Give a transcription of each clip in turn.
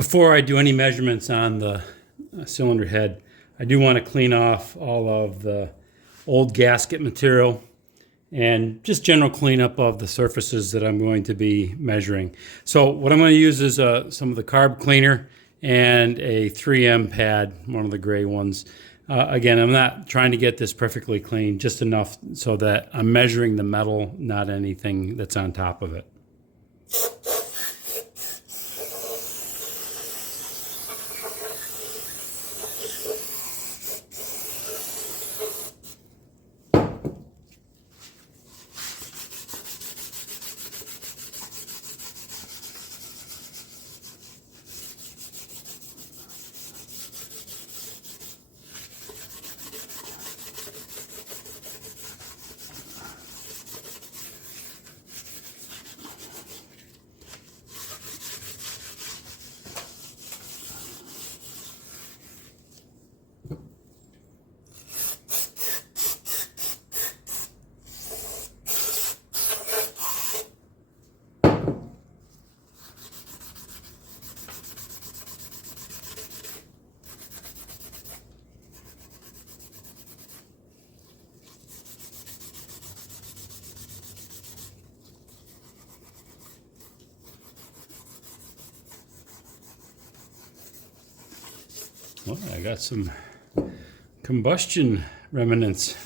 Before I do any measurements on the cylinder head, I do want to clean off all of the old gasket material and just general cleanup of the surfaces that I'm going to be measuring. So what I'm going to use is some of the carb cleaner and a 3M pad, one of the gray ones. Again, I'm not trying to get this perfectly clean, just enough so that I'm measuring the metal, not anything that's on top of it. Well, I got some combustion remnants.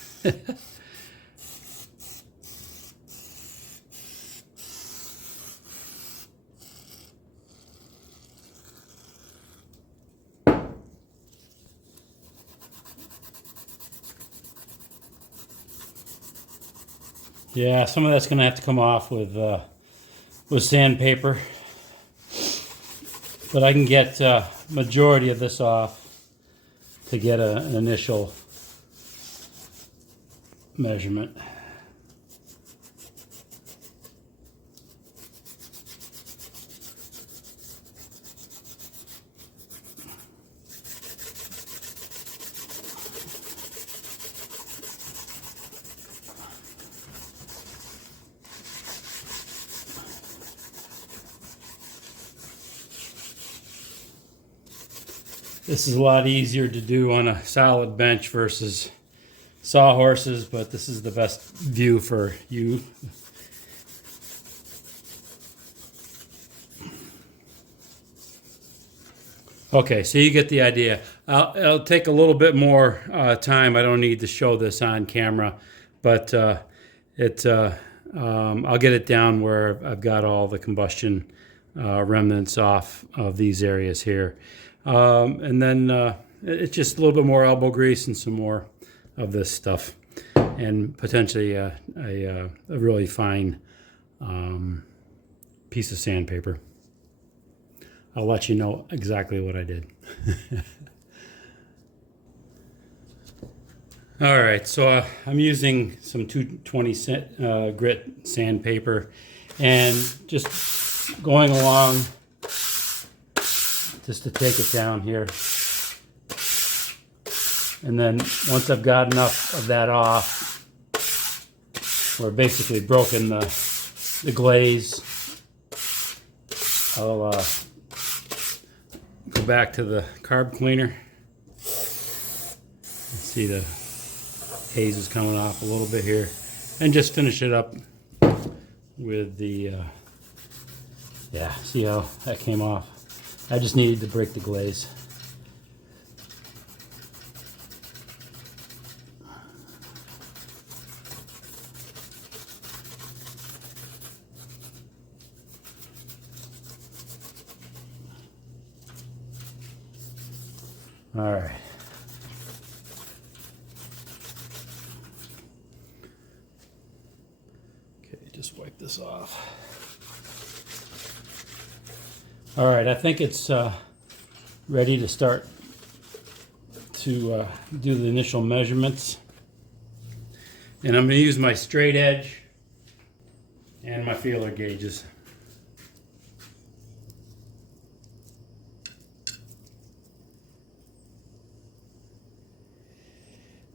Yeah, some of that's going to have to come off with sandpaper, but I can get majority of this off to get an initial measurement. This is a lot easier to do on a solid bench versus sawhorses, but this is the best view for you. Okay, so you get the idea. It'll take a little bit more time. I don't need to show this on camera, but I'll get it down where I've got all the combustion remnants off of these areas here. And then it's just a little bit more elbow grease and some more of this stuff, and potentially a really fine piece of sandpaper. I'll let you know exactly what I did. All right, so I'm using some 220 grit sandpaper and just going along just to take it down here. And then once I've got enough of that off, or basically broken the glaze, I'll go back to the carb cleaner. See the haze is coming off a little bit here, and just finish it up with the yeah, see how that came off? I just needed to break the glaze. All right. Okay, just wipe this off. All right, I think it's ready to start to do the initial measurements. And I'm going to use my straight edge and my feeler gauges.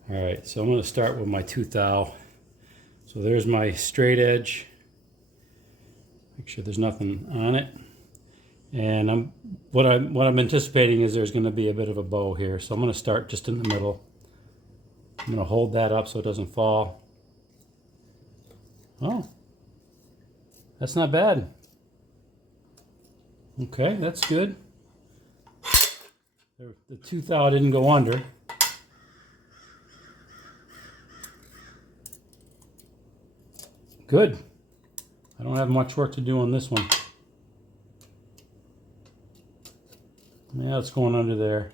All right, so I'm going to start with my tooth thou. So there's my straight edge. Make sure there's nothing on it. And what I'm anticipating is there's going to be a bit of a bow here. So I'm going to start just in the middle. I'm going to hold that up so it doesn't fall. Oh, that's not bad. Okay, that's good. The tooth thou didn't go under. Good. I don't have much work to do on this one. Yeah, it's going under there.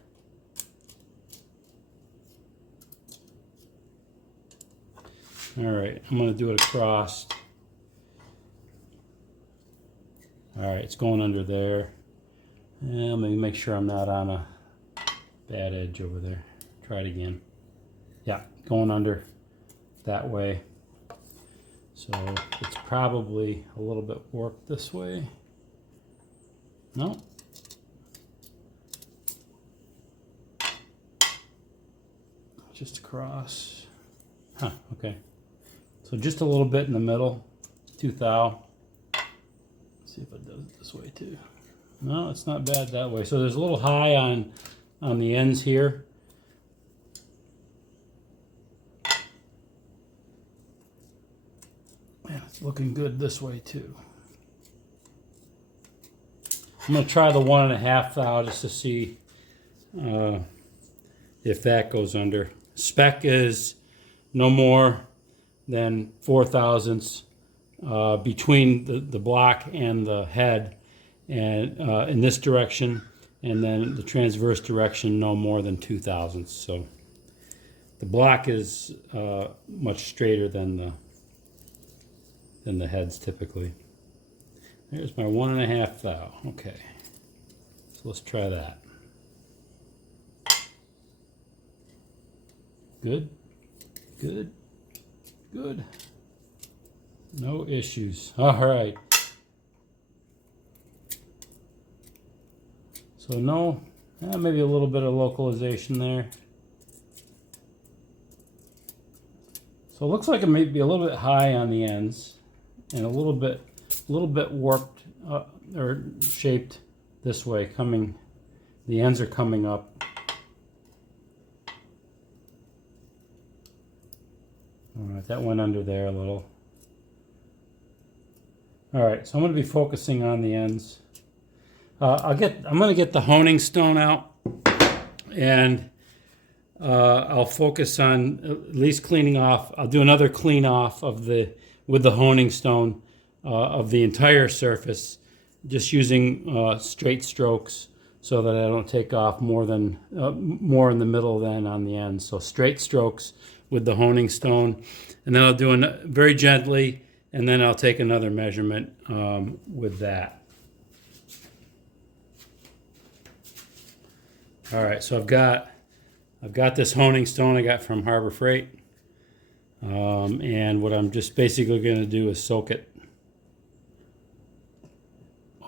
All right, I'm going to do it across. All right, it's going under there. And let me make sure I'm not on a bad edge over there. Try it again. Yeah, going under that way. So it's probably a little bit warped this way. No. Just across. Huh, okay. So just a little bit in the middle. Tooth thou. See if it does it this way too. No, it's not bad that way. So there's a little high on the ends here. And it's looking good this way too. I'm going to try the 1.5 thou just to see if that goes under. Spec is no more than 4 thousandths between the block and the head, and in this direction, and then the transverse direction no more than 2 thousandths. So the block is much straighter than the heads typically. There's my 1.5 thou. Okay, so let's try that. Good, good, good. No issues. All right. So no, maybe a little bit of localization there. So it looks like it may be a little bit high on the ends, and a little bit warped or shaped this way. The ends are coming up. All right, that went under there a little. All right, so I'm going to be focusing on the ends. I'm going to get the honing stone out, and I'll focus on at least cleaning off. I'll do another clean off with the honing stone of the entire surface, just using straight strokes so that I don't take off more in the middle than on the ends. So straight strokes with the honing stone, and then I'll do very gently, and then I'll take another measurement with that. All right, so I've got this honing stone I got from Harbor Freight, and what I'm just basically going to do is soak it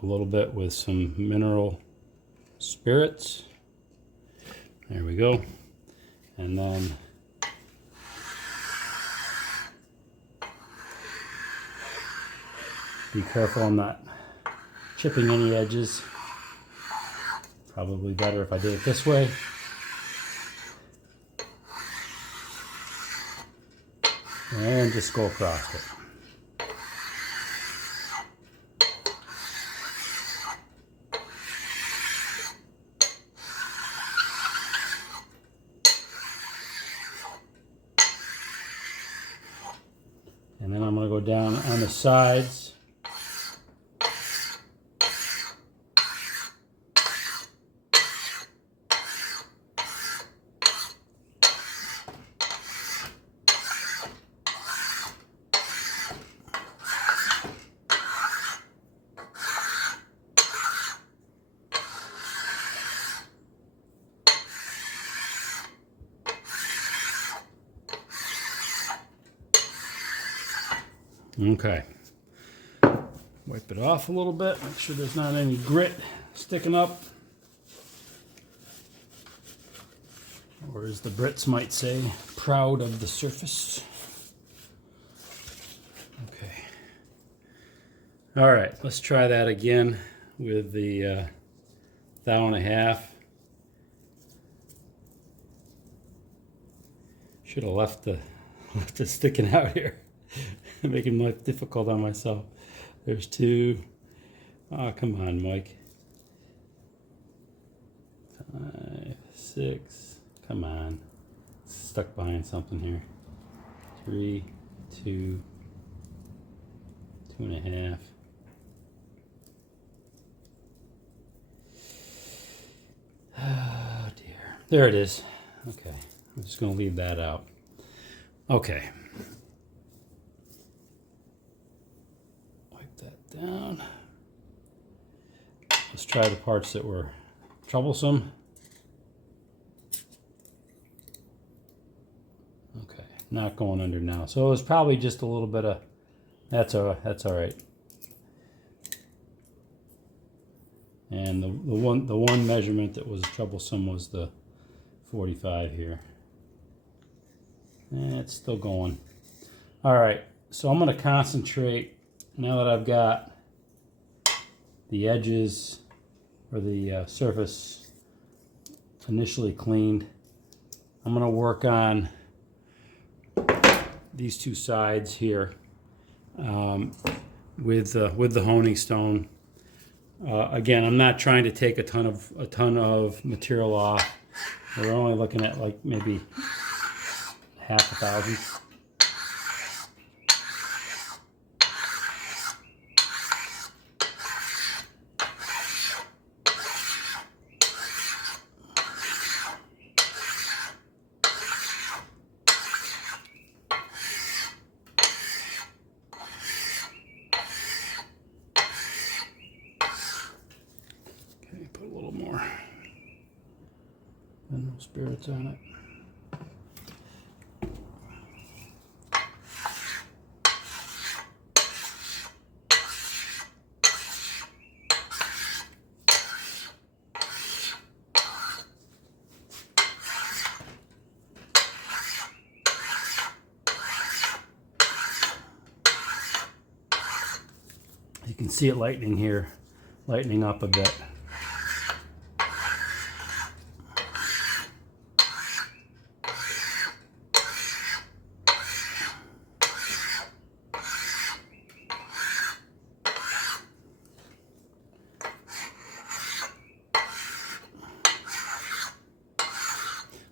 a little bit with some mineral spirits. There we go, and then be careful I'm not chipping any edges. Probably better if I did it this way. And just go across it. And then I'm going to go down on the sides. Okay, wipe it off a little bit, make sure there's not any grit sticking up, or as the Brits might say, proud of the surface. Okay, all right, let's try that again with the 1.5. Should have left it sticking out here, making life difficult on myself. There's 2. Oh, come on, Mike. 5, 6. Come on. Stuck behind something here. 3, 2, 2.5. Oh dear. There it is. Okay. I'm just going to leave that out. Okay. Wipe that down. Let's try the parts that were troublesome. Okay, not going under now. So it was probably just a little bit of, that's all right. And the one measurement that was troublesome was the 45 here. And it's still going. All right, so I'm going to concentrate now that I've got the edges or the surface initially cleaned. I'm going to work on these 2 sides here with the honing stone. Again, I'm not trying to take a ton of material off. We're only looking at like maybe 1,000. Okay, put a little more mineral spirits on it. You can see it lightening up a bit.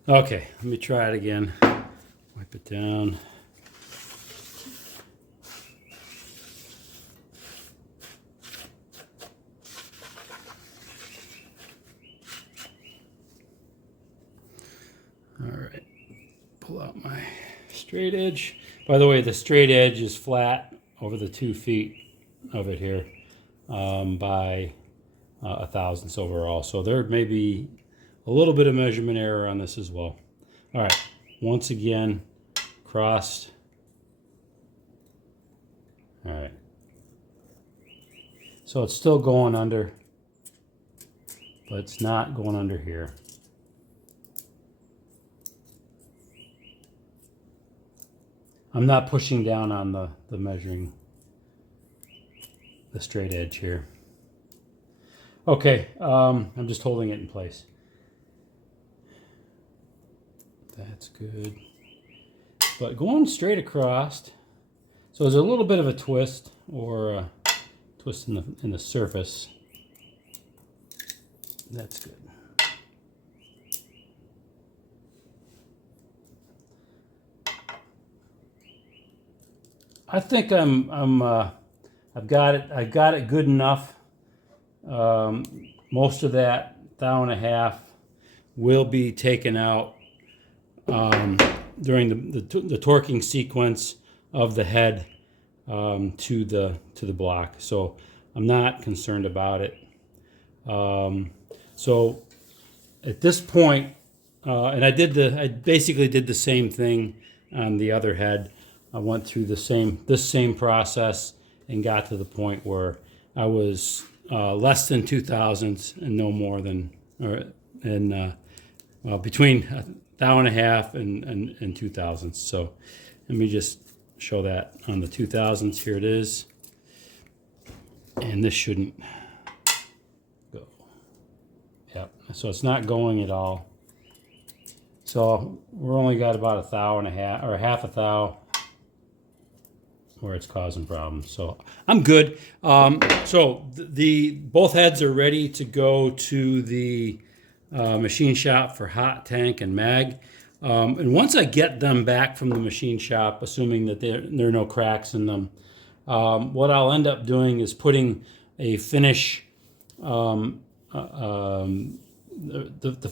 Okay, let me try it again. Wipe it down. All right, pull out my straight edge. By the way, the straight edge is flat over the 2 feet of it here by 1/1000 overall. So there may be a little bit of measurement error on this as well. All right, once again, crossed. All right. So it's still going under, but it's not going under here. I'm not pushing down on the measuring, the straight edge here. Okay, I'm just holding it in place. That's good. But going straight across, so there's a little bit of a twist or a twist in the surface. That's good. I think I've got it good enough. Most of that 1.5 will be taken out during the torquing sequence of the head to the block. So I'm not concerned about it. So at this point, and I basically did the same thing on the other head. I went through this same process and got to the point where I was less than 2,000ths and no more than, between 1.5 and 2,000ths. So let me just show that on the 2,000ths. Here it is, and this shouldn't so it's not going at all. So we're only got about 1.5 thou or half a thou where it's causing problems. So I'm good. So both heads are ready to go to the machine shop for hot, tank, and mag. And once I get them back from the machine shop, assuming that there are no cracks in them, what I'll end up doing is putting a finish, the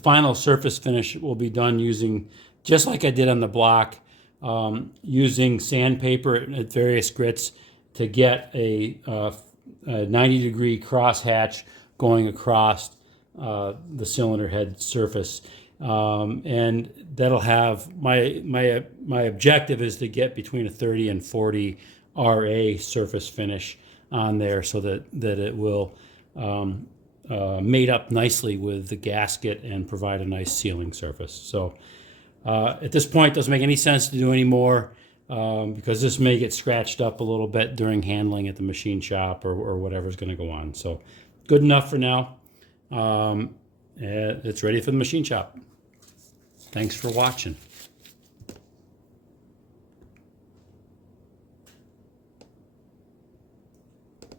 final surface finish will be done using, just like I did on the block, using sandpaper at various grits to get a 90-degree crosshatch going across the cylinder head surface. And that'll have, my objective is to get between a 30 and 40 RA surface finish on there so that it will mate up nicely with the gasket and provide a nice sealing surface. So at this point, it doesn't make any sense to do any more because this may get scratched up a little bit during handling at the machine shop or whatever's going to go on. So good enough for now. It's ready for the machine shop. Thanks for watching.